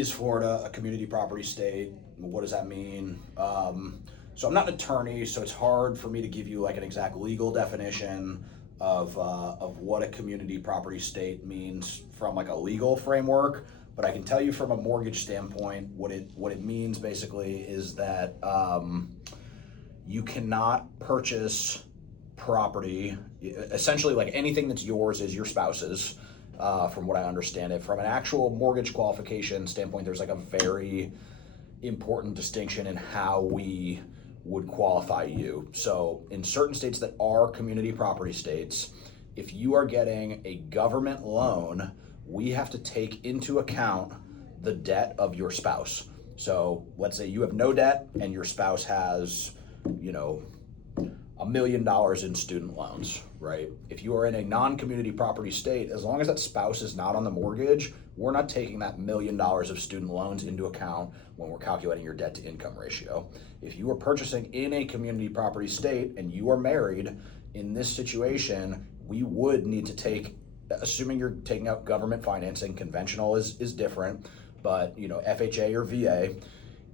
is Florida a community property state? What does that mean? So I'm not an attorney, so it's hard for me to give you like an exact legal definition of what a community property state means from like a legal framework. But I can tell you from a mortgage standpoint, what it means basically is that you cannot purchase property, essentially like anything that's yours is your spouse's, from what I understand it. From an actual mortgage qualification standpoint, there's like a very important distinction in how we would qualify you. So in certain states that are community property states, if you are getting a government loan, we have to take into account the debt of your spouse. So let's say you have no debt and your spouse has, $1 million in student loans, right? If you are in a non-community property state, as long as that spouse is not on the mortgage, we're not taking that $1 million of student loans into account when we're calculating your debt to income ratio. If you are purchasing in a community property state and you are married, in this situation, we would need to take, assuming you're taking out government financing, conventional is different, but FHA or VA,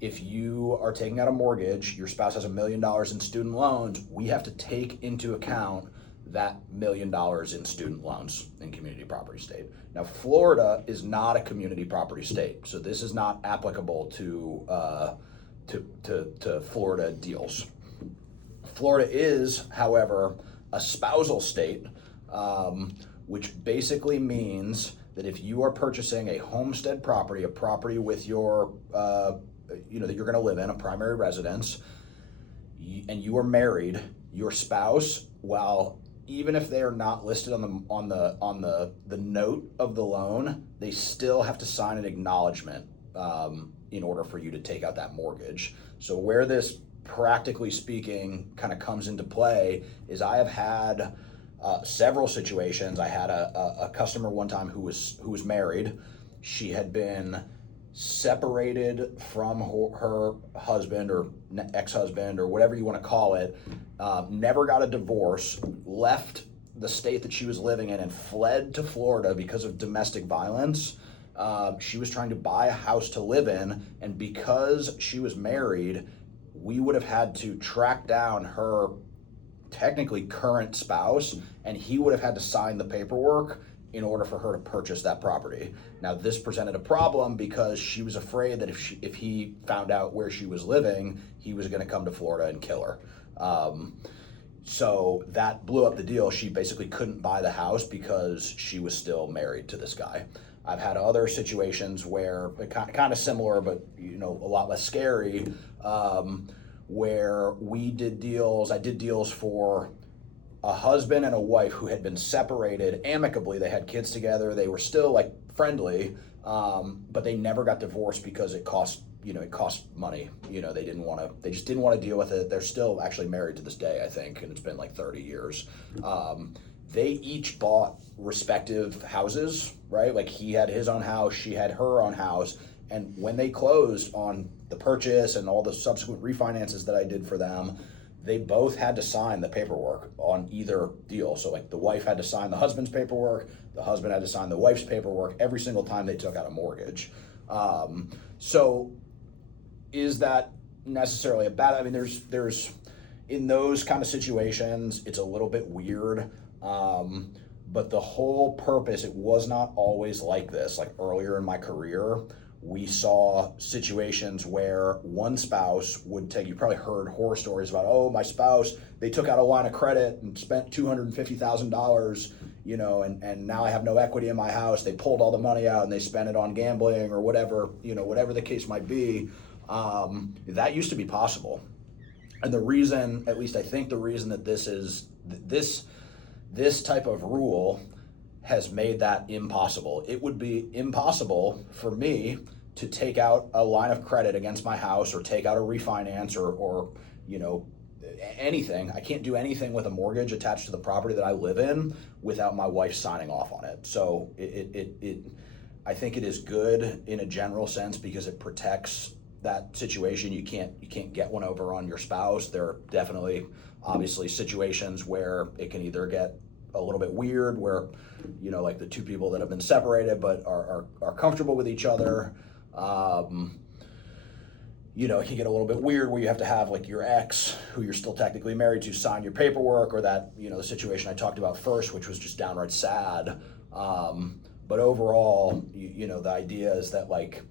if you are taking out a mortgage, your spouse has $1 million in student loans, we have to take into account that $1 million in student loans in community property state. Now, Florida is not a community property state, so this is not applicable to Florida deals. Florida is, however, a spousal state, which basically means that if you are purchasing a homestead property, a property with your that you're going to live in, a primary residence, and you are married, your spouse, even if they are not listed on the note of the loan, they still have to sign an acknowledgement in order for you to take out that mortgage. So where this, practically speaking, kind of comes into play is I have had several situations. I had a customer one time who was married. She had been separated from her husband or ex-husband or whatever you want to call it, never got a divorce, left the state that she was living in and fled to Florida because of domestic violence. She was trying to buy a house to live in, and because she was married, we would have had to track down her technically current spouse, and he would have had to sign the paperwork in order for her to purchase that property. Now, this presented a problem because she was afraid that if he found out where she was living, he was going to come to Florida and kill her. So that blew up the deal. She basically couldn't buy the house because she was still married to this guy. I've had other situations where, kind of similar, but a lot less scary, where we did deals. I did deals for a husband and a wife who had been separated amicably. They had kids together. They were still like friendly, but they never got divorced because it cost money. They just didn't want to deal with it. They're still actually married to this day, I think, and it's been like 30 years. They each bought respective houses, right? Like he had his own house, she had her own house. And when they closed on the purchase and all the subsequent refinances that I did for them, they both had to sign the paperwork on either deal. So like the wife had to sign the husband's paperwork, the husband had to sign the wife's paperwork every single time they took out a mortgage. So is that necessarily a bad, there's in those kind of situations, it's a little bit weird. But the whole purpose, it was not always like this. Like earlier in my career, we saw situations where one spouse would take, you probably heard horror stories about, oh, my spouse, they took out a line of credit and spent $250,000, and now I have no equity in my house. They pulled all the money out and they spent it on gambling or whatever, whatever the case might be. That used to be possible. And the reason, at least I think the reason that this type of rule has made that impossible. It would be impossible for me to take out a line of credit against my house or take out a refinance or anything. I can't do anything with a mortgage attached to the property that I live in without my wife signing off on it. So I think it is good in a general sense because it protects that situation. You can't get one over on your spouse. There are definitely obviously situations where it can either get a little bit weird where like the two people that have been separated but are comfortable with each other, You know, it can get a little bit weird where you have to have like your ex, who you're still technically married to, sign your paperwork, or that, you know, the situation I talked about first, which was just downright sad. But overall, you know, the idea is that like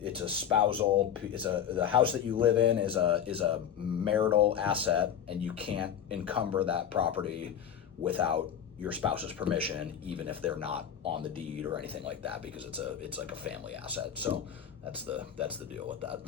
it's a spousal, the house that you live in is a marital asset, and you can't encumber that property without your spouse's permission, even if they're not on the deed or anything like that, because it's like a family asset. So that's the deal with that.